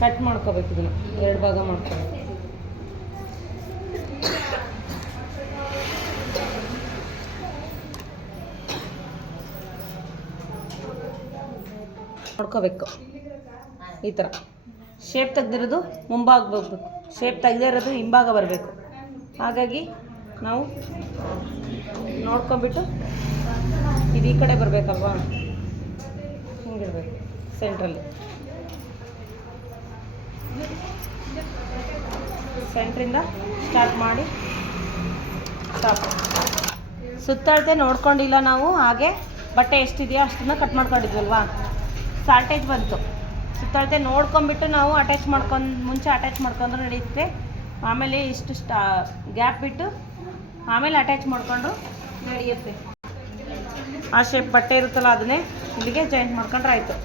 Cut ಮಾಡ್ಕೋಬೇಕು. ಇದನ್ನು 2 ಭಾಗ ಮಾಡ್ಕೋಬೇಕು. ನೋಡ್ಕೋಬೇಕು. ಈ ಥರ ಶೇಪ್ ತೆಗ್ದಿರೋದು ಮುಂಭಾಗ ಹೋಗ್ಬೇಕು, ಶೇಪ್ ತೆಗ್ದೇ ಇರೋದು ಹಿಂಭಾಗ ಬರಬೇಕು. ಹಾಗಾಗಿ ನಾವು ನೋಡ್ಕೊಂಬಿಟ್ಟು ಇದು ಈ ಕಡೆ ಬರಬೇಕಲ್ವಾ, ಹಿಂಗಿರಬೇಕು ಸೆಂಟ್ರಲ್ಲಿ. ಸೆಂಟ್ರಿಂದ ಸ್ಟಾರ್ಟ್ ಮಾಡಿ ಸ್ಟಾಪ್. ಸುತ್ತಳತೆ ನೋಡ್ಕೊಂಡಿಲ್ಲ ನಾವು, ಹಾಗೆ ಬಟ್ಟೆ ಎಷ್ಟಿದೆಯೋ ಅಷ್ಟನ್ನು ಕಟ್ ಮಾಡ್ಕೊಂಡಿದ್ವಲ್ವಾ, ಶಾರ್ಟೇಜ್ ಬಂತು. ಸುತ್ತಳತೆ ನೋಡ್ಕೊಂಬಿಟ್ಟು ನಾವು ಮುಂಚೆ ಅಟ್ಯಾಚ್ ಮಾಡ್ಕೊಂಡ್ರೆ ನಡೆಯುತ್ತೆ. ಆಮೇಲೆ ಇಷ್ಟು ಗ್ಯಾಪ್ ಬಿಟ್ಟು ಆಮೇಲೆ ಅಟ್ಯಾಚ್ ಮಾಡಿಕೊಂಡ್ರು ನಡೆಯುತ್ತೆ. ಆ ಶೇಪ್ ಬಟ್ಟೆ ಇರುತ್ತಲ್ಲ ಅದನ್ನೇ ಇಲ್ಲಿಗೆ ಜಾಯಿಂಟ್ ಮಾಡ್ಕೊಂಡ್ರೆ ಆಯಿತು.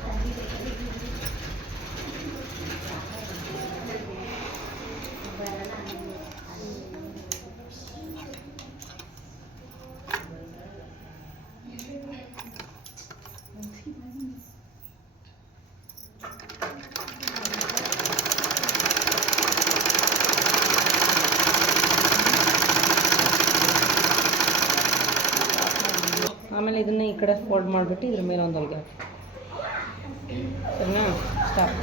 ಆಮೇಲೆ ಇದನ್ನು ಈ ಕಡೆ ಫೋಲ್ಡ್ ಮಾಡಿಬಿಟ್ಟು ಇದ್ರ ಮೇಲೆ ಒಂದು ಹೊಲಿಗೆ ಹಾಕಿ. ಸರಿನಾ? ಸ್ಟಾಪ್.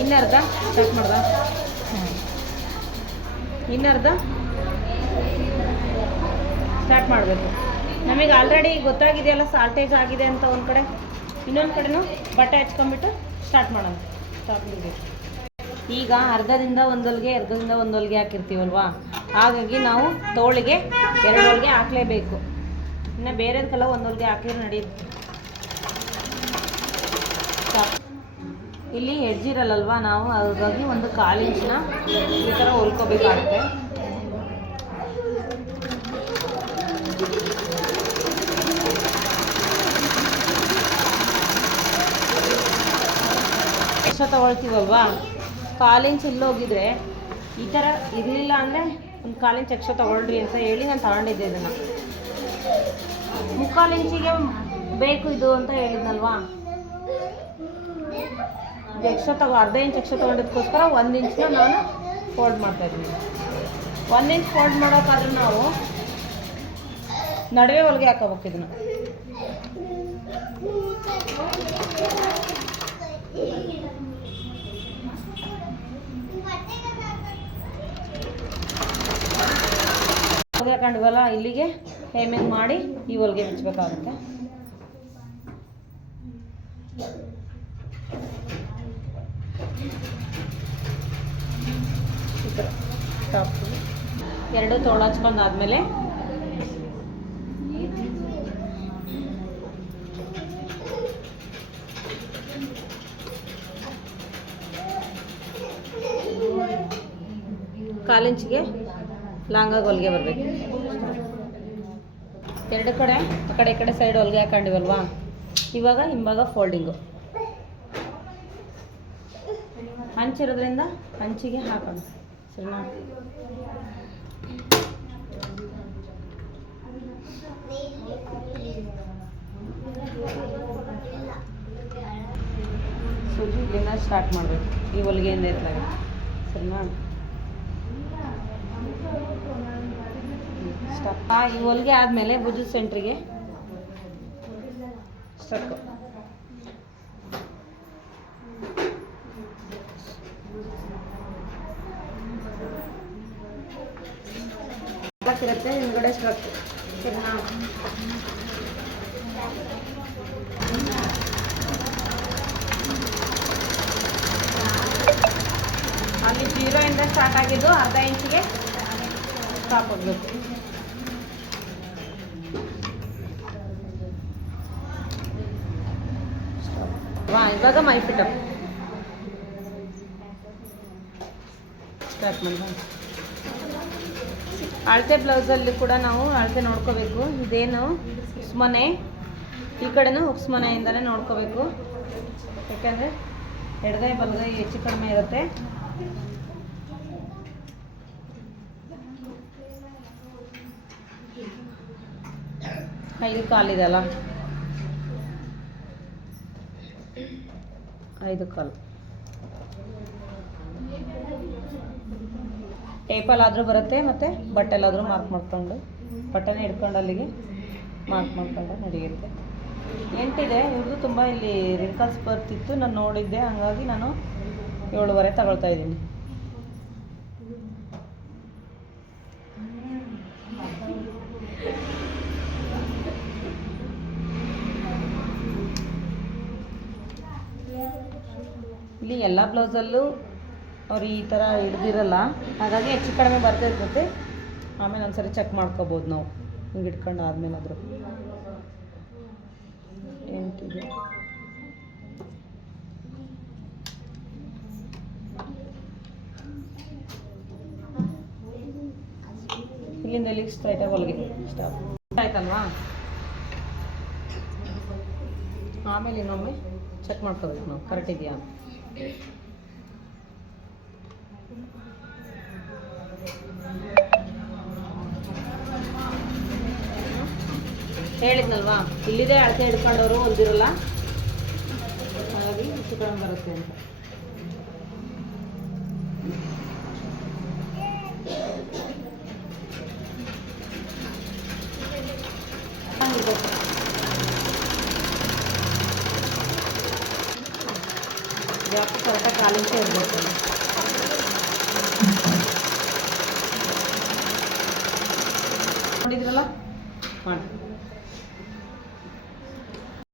ಇನ್ನರ್ಧ ಸ್ಟಾರ್ಟ್ ಮಾಡ್ದ, ಇನ್ನರ್ಧ ಸ್ಟಾರ್ಟ್ ಮಾಡಬೇಕು. ನಮಗೆ ಆಲ್ರೆಡಿ ಗೊತ್ತಾಗಿದೆಯಲ್ಲ ಶಾರ್ಟೇಜ್ ಆಗಿದೆ ಅಂತ ಒಂದು ಕಡೆ, ಇನ್ನೊಂದು ಕಡೆನೂ ಬಟ್ಟೆ ಹಚ್ಕೊಂಡ್ಬಿಟ್ಟು ಸ್ಟಾರ್ಟ್ ಮಾಡೋಣ. ಸ್ಟಾರ್ಟ್ ಮಾಡಬೇಕು. ಈಗ ಅರ್ಧದಿಂದ ಒಂದು ಹೊಲಿಗೆ ಹಾಕಿರ್ತೀವಲ್ವಾ, ಹಾಗಾಗಿ ನಾವು ತೋಳಿಗೆ 2 ಹೊಲಿಗೆ ಹಾಕಲೇಬೇಕು. ಇನ್ನು ಬೇರೆದಕ್ಕೆಲ್ಲ 1 ಹೊಲಿಗೆ ಹಾಕಿದ್ರೆ ನಡೆಯುತ್ತೆ. ಇಲ್ಲಿ ಎಡ್ಜಿರಲ್ಲಲ್ವಾ, ನಾವು ಹಾಗಾಗಿ 1/4 ಇಂಚನ್ನ ಈ ಥರ ಹೊಲ್ಕೋಬೇಕಾಗುತ್ತೆ. ತಗೊಳ್ತೀವಲ್ವಾ, 1/4 ಇಂಚ್ ಇಲ್ಲೋಗಿದ್ರೆ ಈ ಥರ ಇರಲಿಲ್ಲ ಅಂದರೆ 1/4 ಇಂಚ್ ಎಕ್ಸ್ಟ್ರಾ ತೊಗೊಳ್ರಿ ಅಂತ ಹೇಳಿ ನಾನು ತಗೊಂಡಿದ್ದೆ. ಇದನ್ನು 3/4 ಇಂಚಿಗೆ ಬೇಕು ಇದು ಅಂತ ಹೇಳಿದ್ನಲ್ವಾ, ಇದು ಎಕ್ಸ್ಟ್ರಾ ಅರ್ಧ ಇಂಚ್ ಎಕ್ಸ್ಟ್ರಾ ತೊಗೊಂಡಿದ್ದಕ್ಕೋಸ್ಕರ 1 ಇಂಚನ್ನ ನಾನು ಫೋಲ್ಡ್ ಮಾಡ್ತಾಯಿದ್ದೀನಿ. 1 ಇಂಚ್ ಫೋಲ್ಡ್ ಮಾಡೋಕ್ಕಾದ್ರೆ ನಾವು ನಡುವೆ ಹೊಲಿಗೆ ಹಾಕೋಬೇಕು. ಇದನ್ನು ಹೊಲಿಗೆ ಹಾಕೊಂಡಿವಲ್ಲ, ಇಲ್ಲಿಗೆ ಹೇಮಿಂಗ್ ಮಾಡಿ ಈ ಹೊಲಿಗೆ ಬಿಚ್ಚಬೇಕಾಗುತ್ತೆ. ಈ ಥರ ಟಾಪ್ 2 ತೋಳು ಹಚ್ಕೊಂಡಾದ್ಮೇಲೆ ಕಾಲು ಇಂಚಿಗೆ ಲಾಂಗಾಗಿ ಹೊಲಿಗೆ ಬರಬೇಕು. 2 ಕಡೆ ಈ ಕಡೆ ಸೈಡ್ ಹೊಲಿಗೆ ಹಾಕೊಂಡಿವಲ್ವಾ, ಇವಾಗ ಹಿಂಭಾಗ ಫೋಲ್ಡಿಂಗು. ಹಂಚಿರೋದ್ರಿಂದ ಹಂಚಿಗೆ ಹಾಕೋಣ. ಸರಿನಾ? ಸೂಜಿ ಇಲ್ಲಿಂದ ಸ್ಟಾರ್ಟ್ ಮಾಡಬೇಕು, ಈ ಹೊಲಿಗೆಯಿಂದ ಇರ್ತದೆ. ಸರಿನಾ? ಸ್ಟಾಪ್. ಈ ಹೊಲಿಗೆ ಆದಮೇಲೆ ಭುಜದ ಸೆಂಟ್ರಿಗೆ ಸ್ಟಕ್. ಇರುತ್ತೆ ಹಿಂದ್ಗಡೆ ಸ್ಟ್ರಕ್. ಸರಿನಾ? ಅಲ್ಲಿ 0 ಇಂದ ಸ್ಟಾರ್ಟ್ ಆಗಿದ್ದು ಅರ್ಧ ಇಂಚಿಗೆ ಸ್ಟಾಪ್ ಹೋಗ್ಬೇಕು. ಇವಾಗ ಮೈ ಫಿಟಪ್ ಸ್ಟಾರ್ಟ್ ಮಾಡೋಣ. ಅಳತೆ ಬ್ಲೌಸಲ್ಲಿ ಕೂಡ ನಾವು ಅಳತೆ ನೋಡ್ಕೋಬೇಕು. ಇದೇನು ಉಸ್ಮನೆ, ಈ ಕಡೆನೂ ಉಸ್ಮನೆಯಿಂದಲೇ ನೋಡ್ಕೋಬೇಕು. ಯಾಕಂದರೆ ಎಡಗೈ ಬಲಗೈ ಹೆಚ್ಚು ಕಡಿಮೆ ಇರುತ್ತೆ. 5 ಕಾಲಿದೆ ಅಲ್ಲ, 5 ಕಾಲು. ಟೇಪಲ್ಲಾದರೂ ಬರುತ್ತೆ, ಮತ್ತು ಬಟ್ಟೆಲ್ಲಾದರೂ ಮಾರ್ಕ್ ಮಾಡ್ಕೊಂಡು, ಬಟ್ಟೆನೇ ಹಿಡ್ಕೊಂಡು ಅಲ್ಲಿಗೆ ಮಾರ್ಕ್ ಮಾಡ್ಕೊಂಡು ನಡೆಯುತ್ತೆ. 8 ಇದೆ. ಇವ್ರದ್ದು ತುಂಬ ಇಲ್ಲಿ ರಿಂಕಲ್ಸ್ ಬರ್ತಿತ್ತು, ನಾನು ನೋಡಿದ್ದೆ, ಹಾಗಾಗಿ ನಾನು 7.5 ತಗೊಳ್ತಾ ಇದ್ದೀನಿ. ಇಲ್ಲಿ ಎಲ್ಲ ಬ್ಲೌಸಲ್ಲೂ ಅವ್ರು ಈ ಥರ ಹಿಡ್ದಿರಲ್ಲ, ಹಾಗಾಗಿ ಹೆಚ್ಚು ಕಡಿಮೆ ಬರ್ತಾ ಇರ್ತೈತೆ. ಆಮೇಲೆ ಒಂದ್ಸರಿ ಚೆಕ್ ಮಾಡ್ಕೋಬೋದು ನಾವು, ಹಿಂಗೆ ಇಟ್ಕೊಂಡು ಆದಮೇಲೆ. ಆದರೂ 8 ಇದೆ. ಇಲ್ಲಿಂದ ಇಲ್ಲಿಗೆ ಸ್ಟ್ರೈಟಾಗಿ ಹೊಲಿಗೆ ಸ್ಟಾಪ್ ಆಯ್ತಲ್ವಾ. ಆಮೇಲೆ ಇನ್ನೊಮ್ಮೆ ಚೆಕ್ ಮಾಡ್ಕೋಬೇಕು ನಾವು, ಕರೆಕ್ಟ್ ಇದೆಯಾ. ಹೇಳಿದ್ನಲ್ವಾ, ಇಲ್ಲಿದೆ ಅಳತೆ ಹಿಡ್ಕೊಂಡವರು ಹೊಲ್ದಿರಲ್ಲ, ಹಾಗಾಗಿ ಹೆಚ್ಚು ಕಡಿಮೆ ಬರುತ್ತೆ ಅಂತ. ಯಾಕೆ ಕರೆಕ್ಟಾಗಿ ಕಾಲಿಂಚೆ ಇರಬೇಕು. ನೋಡಿದ್ರಲ್ಲ, ಮಾಡಿ.